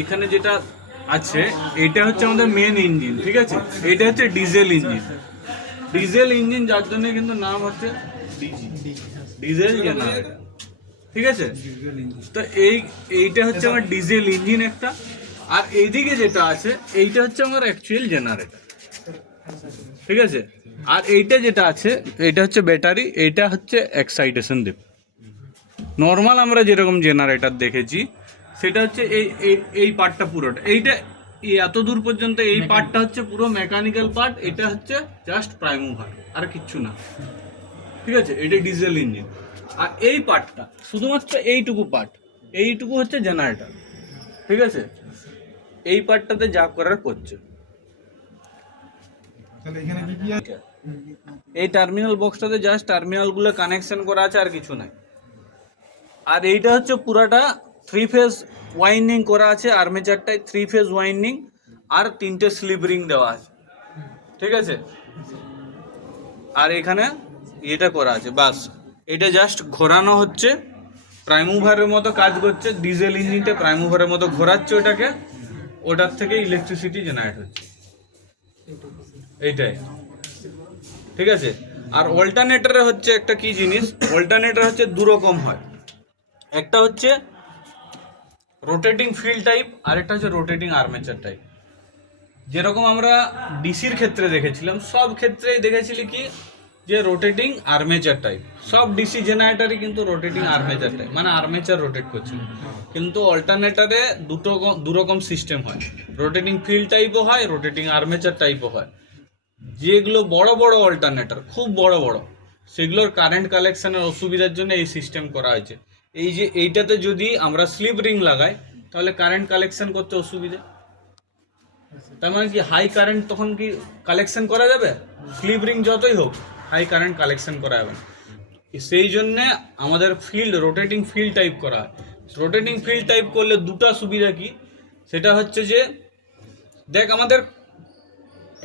এখানে যেটা আছে এটা হচ্ছে আমাদের মেন ইঞ্জিন, ঠিক আছে। এটা হচ্ছে ডিজেল ইঞ্জিন। ডিজেল ইঞ্জিন যার জন্য কিন্তু নাম হচ্ছে ডিজেল জেনারেটর, ঠিক আছে। তো এইটা হচ্ছে আমার ডিজেল ইঞ্জিন একটা, আর এইদিকে যেটা আছে এইটা হচ্ছে আমার অ্যাকচুয়াল জেনারেটর, ঠিক আছে। আর এইটা যেটা আছে এটা হচ্ছে ব্যাটারি, এইটা হচ্ছে এক্সাইটেশন দেবে। নর্মাল আমরা যেরকম জেনারেটর দেখেছি সেটা হচ্ছে এই এই পার্টটা পুরোটা, এইটা এত দূর পর্যন্ত এই পার্টটা হচ্ছে পুরো মেকানিক্যাল পার্ট, এটা হচ্ছে জাস্ট প্রাইম মুভার আর কিচ্ছু না, ঠিক আছে। এটা ডিজেল ইঞ্জিন। আর এই পার্টটা শুধুমাত্র এইটুকু হচ্ছে জেনারেটর, ঠিক আছে। এই পার্টটাতে যা করার করছে। এই টার্মিনাল বক্সটাতে জাস্ট টার্মিনালগুলো কানেকশন করা আছে আর কিছু নাই। আর এইটা হচ্ছে পুরাটা 3 ফেজ ওয়াইন্ডিং করা আছে, আর্মেচারটায় 3 ফেজ ওয়াইন্ডিং আর 3টে স্লিপ রিং দেওয়া আছে, ঠিক আছে। আর এখানে এটা করা আছে, বাস এটা জাস্ট ঘোরানো হচ্ছে, প্রাইম মুভারের মতো কাজ করছে। ডিজেল ইঞ্জিনটা প্রাইম মুভারের মতো ঘোরাচ্ছে ওটাকে, ওটার থেকে ইলেকট্রিসিটি জেনারেট হচ্ছে, এইটাই, ঠিক আছে। আর অল্টারনেটরে হচ্ছে একটা কি জিনিস, অল্টারনেটর হচ্ছে দু রকম হয়, একটা হচ্ছে রোটেটিং ফিল্ড টাইপ আর একটা হচ্ছে রোটেটিং আর্মেচার টাইপ। যেরকম আমরা ডিসির ক্ষেত্রে দেখেছিলাম, সব ক্ষেত্রেই দেখেছিলি কি যে রোটেটিং আর্মেচার টাইপ, সব ডিসি জেনারেটরই কিন্তু রোটেটিং আর্মেচার টাইপ, মানে আর্মেচার রোটেট করছিল। কিন্তু অল্টারনেটরে দু রকম সিস্টেম হয়, রোটেটিং ফিল্ড টাইপও হয়, রোটেটিং আর্মেচার টাইপও হয়। যেগুলো বড় বড় অল্টারনেটর, খুব বড় বড়, সেগুলোর কারেন্ট কালেকশনের অসুবিধার জন্য এই সিস্টেম করা হয়েছে। এই যে এইটাতে যদি আমরা স্লিপ রিং লাগাই তাহলে কারেন্ট কালেকশন করতে অসুবিধা, তার মানে কি হাই কারেন্ট তখন কি কালেকশন করা যাবে? স্লিপ রিং যতই হোক হাই কারেন্ট কালেকশন করা যাবে না। সেই জন্যে আমাদের ফিল্ড রোটেটিং ফিল্ড টাইপ করা হয়। রোটেটিং ফিল্ড টাইপ করলে দুটো সুবিধা কি, সেটা হচ্ছে যে দেখ আমাদের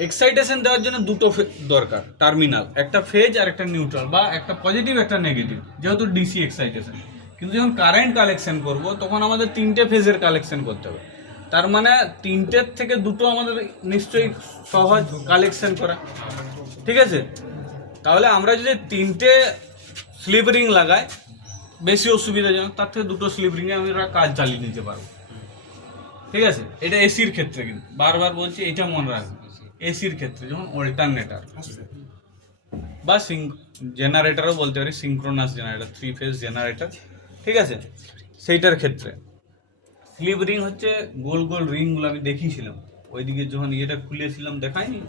এক্সাইটেশন দেওয়ার জন্য দুটো দরকার টার্মিনাল, একটা ফেজ আর একটা নিউট্রাল, বা একটা পজিটিভ একটা নেগেটিভ, যেহেতু ডিসি এক্সাইটেশন। কিন্তু যখন কারেন্ট কালেকশন করব তখন আমাদের 3টে ফেজের কালেকশন করতে হবে, তার মানে 3টের থেকে দুটো আমাদের নিশ্চয়ই সহজ কালেকশন করা, ঠিক আছে। তাহলে আমরা যদি 3টে স্লিপ রিং লাগাই বেশি অসুবিধাজনক, তার থেকে দুটো স্লিপ রিংয়ে আমরা কাজ চালিয়ে নিতে পারবো, ঠিক আছে। এটা এসির ক্ষেত্রে, কিন্তু বারবার বলছি এটা মনে রাখবে, এসির ক্ষেত্রে যখন অল্টারনেটর বা জেনারেটরও বলতে পারি, সিঙ্ক্রোনাস জেনারেটর, 3 ফেজ জেনারেটর, ঠিক আছে, সেইটার ক্ষেত্রে স্লিপ রিং হচ্ছে গোল গোল রিংগুলো আমি দেখিয়েছিলাম ওইদিকে যখন ইয়েটা খুলেছিলাম, দেখায়নি?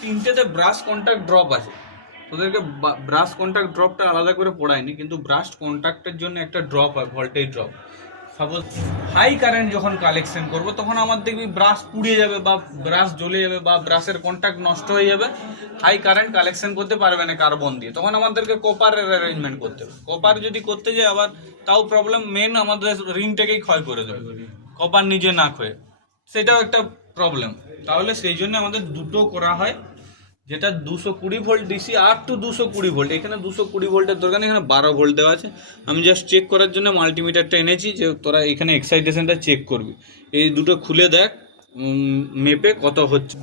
3টেতে ব্রাশ কন্ট্যাক্ট ড্রপ আছে, তোদেরকে ব্রাশ কন্ট্যাক্ট ড্রপটা আলাদা করে পড়ায়নি, কিন্তু ব্রাশ কন্ট্যাক্টের জন্য একটা ড্রপ হয়, voltage drop. Suppose high current যখন কালেকশন করব তখন আমার দেখবি ব্রাশ পুড়ে যাবে বা ব্রাশ জ্বলে যাবে বা ব্রাশের কন্ট্যাক্ট নষ্ট হয়ে যাবে, হাই কারেন্ট কালেকশন করতে পারবে না কার্বন দিয়ে, তখন আমাদেরকে কপারের অ্যারেঞ্জমেন্ট করতে হবে। কপার যদি করতে যাই আবার তাও প্রবলেম, মেন আমাদের রিংটাকেই ক্ষয় করে দেবে কপার নিজে না ক্ষয়ে, সেটাও একটা প্রবলেম। তাহলে সেই জন্য আমাদের দুটো করা হয়, যেটা 220 ভোল্ট ডিসি আর টু 220 ভোল্ট। এখানে 220 ভোল্টের দরকার নেই, এখানে 12 ভোল্ট দেওয়া আছে। আমি জাস্ট চেক করার জন্য মাল্টিমিটারটা এনেছি, যে তোরা এখানে এক্সাইটেশনটা চেক করবি। এই দুটো খুলে দেখ, মেপে কত হচ্ছে,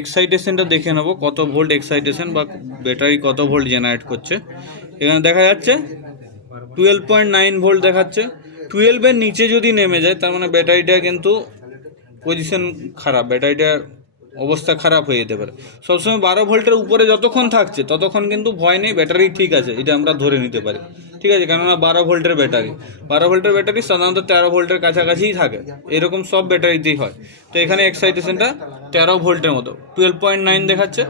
এক্সাইটেশনটা দেখে নেবো কত ভোল্ট এক্সাইটেশন বা ব্যাটারি কত ভোল্ট জেনারেট করছে। এখানে দেখা যাচ্ছে 12.9 ভোল্ট দেখাচ্ছে। 12-এর নিচে যদি নেমে যায় তার মানে ব্যাটারিটা কিন্তু পজিশন খারাপ, ব্যাটারিটার অবস্থা খারাপ হয়ে যেতে পারে। সবসময় 12 ভোল্টের উপরে যতক্ষণ থাকছে ততক্ষণ কিন্তু ভয় নেই, ব্যাটারি ঠিক আছে, এটা আমরা ধরে নিতে পারি, ঠিক আছে। কেননা 12 ভোল্টের ব্যাটারি সাধারণত 13 ভোল্টের কাছাকাছিই থাকে, এরকম সব ব্যাটারিতেই হয়। তো এখানে এক্সাইটেশনটা 13 ভোল্টের মতো 12.9 দেখাচ্ছে,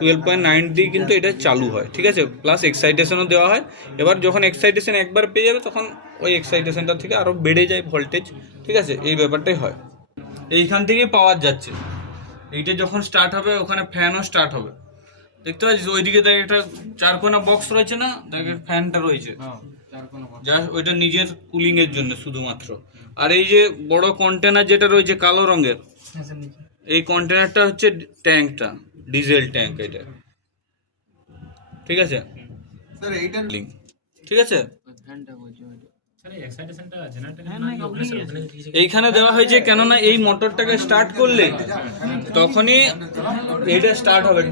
12.9 দিয়ে কিন্তু এটা চালু হয়, ঠিক আছে। প্লাস এক্সাইটেশনও দেওয়া হয়। এবার যখন এক্সাইটেশন একবার পেয়ে যাবে তখন ওই এক্সাইটেশনটা থেকে আরও বেড়ে যায় ভোল্টেজ, ঠিক আছে, এই ব্যাপারটাই হয়। এইখান থেকেই পাওয়ার যাচ্ছে, এইটা যখন স্টার্ট হবে ওখানে ফ্যানও স্টার্ট হবে, দেখতে পাচ্ছিস ওইদিকে দেখ একটা চারকোনা বক্স রয়েছে না, দেখ ফ্যানটা রয়েছে, জাস্ট ওইটা নিজের কুলিং এর জন্য শুধুমাত্র। আর এই যে বড় কন্টেনার যেটা রয়েছে কালো রঙের, এই কন্টেনারটা হচ্ছে ট্যাঙ্কটা, ডিজেল ট্যাঙ্ক এটা, ঠিক আছে স্যার, এইটা ঠিক আছে। এইখানে দেওয়া হয়েছে কেননা এই মোটরটাকে স্টার্ট করলে তখনই এটা স্টার্ট হবে।